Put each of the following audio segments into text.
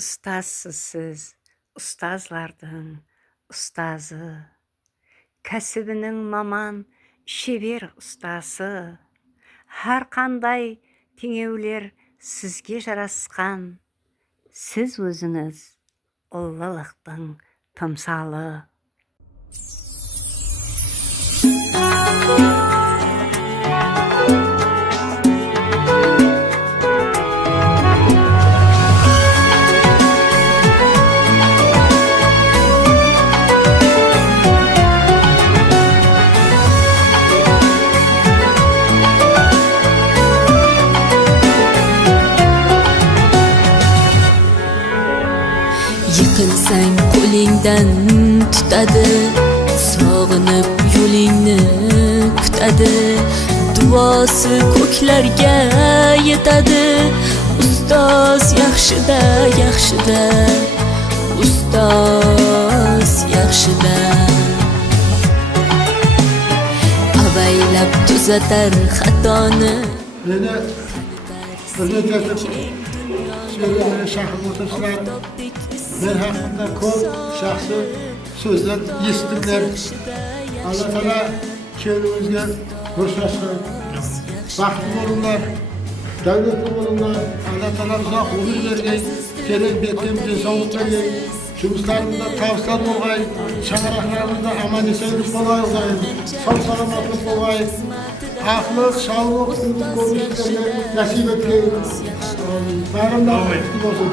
Ustozsiz siz, ustozlarning ustozi, kasbining maman, shevir ustasi. Har qanday tengevler sizga jarasqan. Siz o'ziniz ulug'likning timsoli. Yiqilsang qo'lingdan tutadi, sog'inib yo'lingni kutadi, duosi ko'klarga yetadi. Ustoz yaxshida, yaxshida, ustoz yaxshida. Avaylab tuzatar xatoni. Meni Söylediğim şahım otursular, ben hakkında ko'p şahsi sözler yestimler. Allah Teala çevremizge ko'rsatsin. Baxtli bo'linglar, davlatli bo'linglar. Allah Teala uzoq umr bergay, kelajagimizga sog'lik bergay. Жұмыстарымызда табыстар болғай, шаңырақтарымызда аман есен болғай, сау саламатлық болғай, ақылық, шаулық, көріністерге нәсіп еткей. Бәрімді құтты болсын.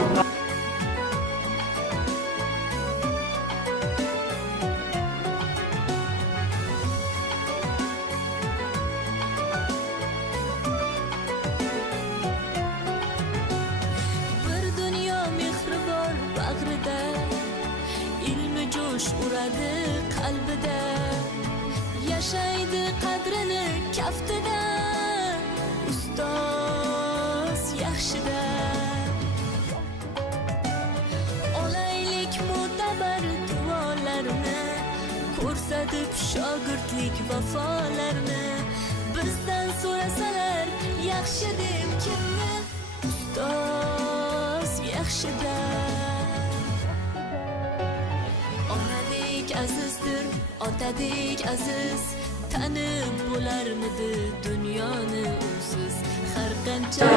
Uradi qalbida, yashaydi qadrini kaftida. Ustoz yaxshida, olaylik mo'tabar duolarni, ko'rsatib shogirdlik vafolarni. Bizdan so'rasalar yaxshi deb kimni? Ustoz yaxshida. Azizdir, otadek aziz, tanib bo'larmidi dunyoni usiz. Har qancha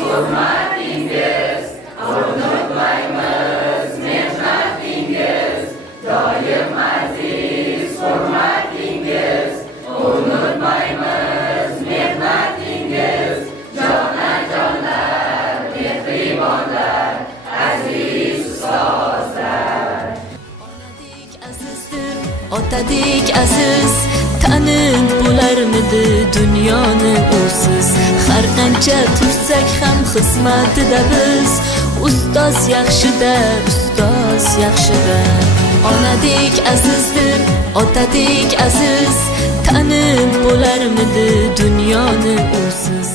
hurmatingiz, unutmaymiz mehnatingiz, doim aziz hurmatingiz, unutmaymiz mehnatingiz, jonajonlar, mehribonlar, aziz ustozlar. Otadek aziz, tanib bo'larmidi dunyoni usiz. Har qancha tursak ham xizmatida biz. Ustoz yaxshida, ustoz yaxshida. Onadek azizdir, otadek aziz, tanib bo'larmidi dunyoni usiz.